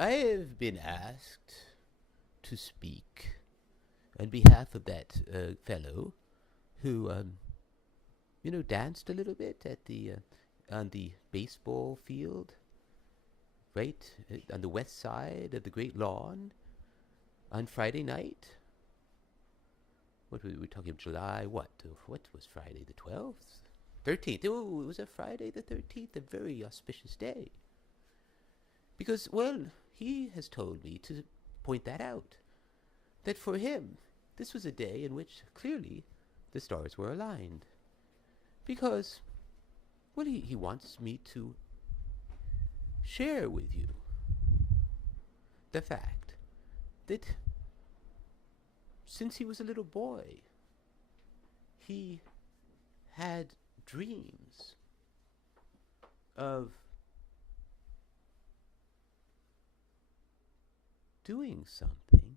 I have been asked to speak on behalf of that fellow who, danced a little bit at the on the baseball field, right on the west side of the Great Lawn on Friday night. What were we talking about? July? What? What was Friday the 12th? 13th. Oh, it was a Friday the 13th, a very auspicious day. Because, well, he has told me to point that out. That for him, this was a day in which clearly the stars were aligned. Because, well, he wants me to share with you the fact that since he was a little boy, he had dreams of doing something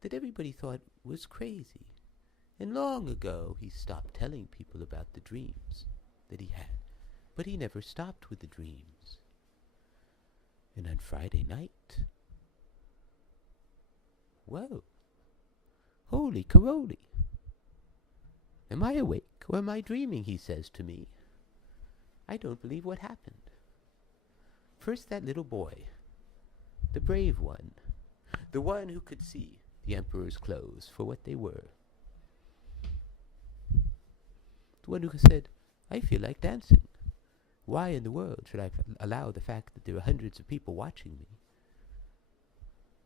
that everybody thought was crazy. And long ago, he stopped telling people about the dreams that he had. But he never stopped with the dreams. And on Friday night, whoa, holy caroli. Am I awake or am I dreaming, he says to me. I don't believe what happened. First that little boy, the brave one, the one who could see the emperor's clothes for what they were. The one who said, I feel like dancing. Why in the world should I allow the fact that there are hundreds of people watching me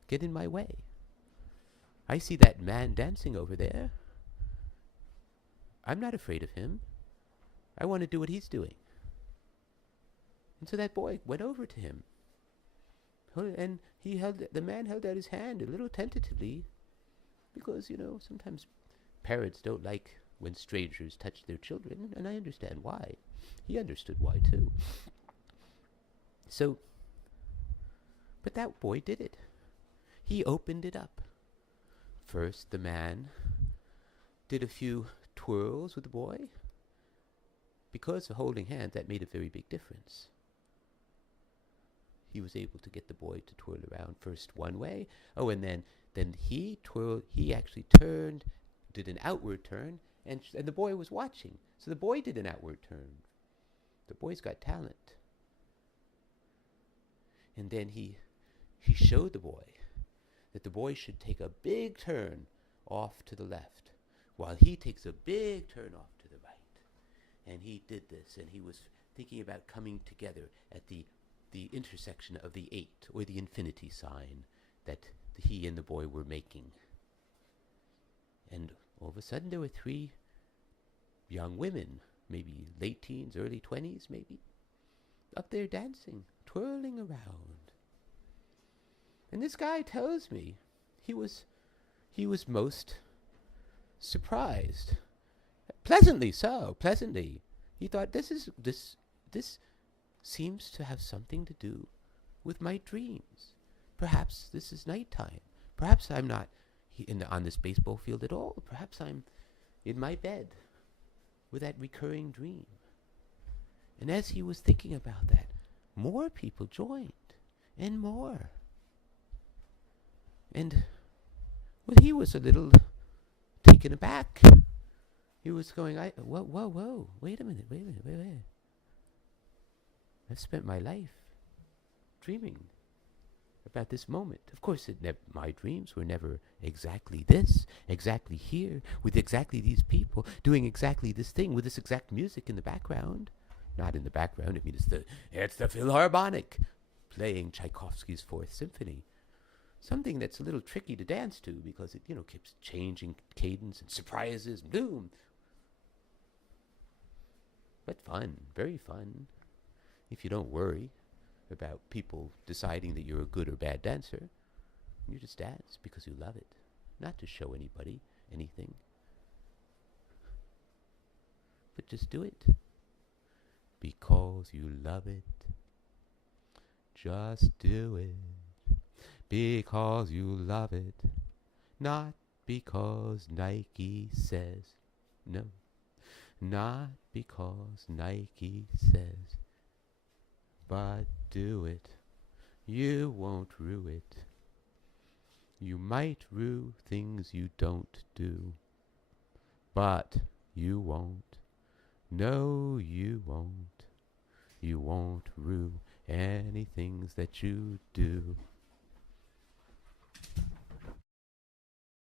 get in my way? I see that man dancing over there. I'm not afraid of him. I want to do what he's doing. And so that boy went over to him. And the man held out his hand a little tentatively, because, sometimes parents don't like when strangers touch their children, and I understand why. He understood why too. So, but that boy did it. He opened it up. First, the man did a few twirls with the boy. Because of holding hands, that made a very big difference. He was able to get the boy to twirl around first one way. Oh, and then he twirled. He actually turned, did an outward turn, and the boy was watching. So the boy did an outward turn. The boy's got talent. And then he showed the boy that the boy should take a big turn off to the left, while he takes a big turn off to the right. And he did this, and he was thinking about coming together at the intersection of the 8, or the infinity sign that he and the boy were making. And all of a sudden there were 3 young women, maybe late teens, early 20s maybe, up there dancing, twirling around. And this guy tells me he was most surprised. Pleasantly so, pleasantly. He thought, this seems to have something to do with my dreams. Perhaps this is nighttime. Perhaps I'm not on this baseball field at all. Perhaps I'm in my bed with that recurring dream. And as he was thinking about that, more people joined, and more. And, well, he was a little taken aback. He was going, whoa, wait a minute. I've spent my life dreaming about this moment. Of course, my dreams were never exactly this, exactly here, with exactly these people, doing exactly this thing, with this exact music in the background. Not in the background, I mean, it's the Philharmonic playing Tchaikovsky's 4th Symphony. Something that's a little tricky to dance to, because it, keeps changing cadence and surprises, boom. But fun, very fun. If you don't worry about people deciding that you're a good or bad dancer, you just dance because you love it, not to show anybody anything. But just do it because you love it. Just do it because you love it, not because Nike says. No, not because Nike says. But do it. You won't rue it. You might rue things you don't do, but you won't. No, you won't. You won't rue any things that you do.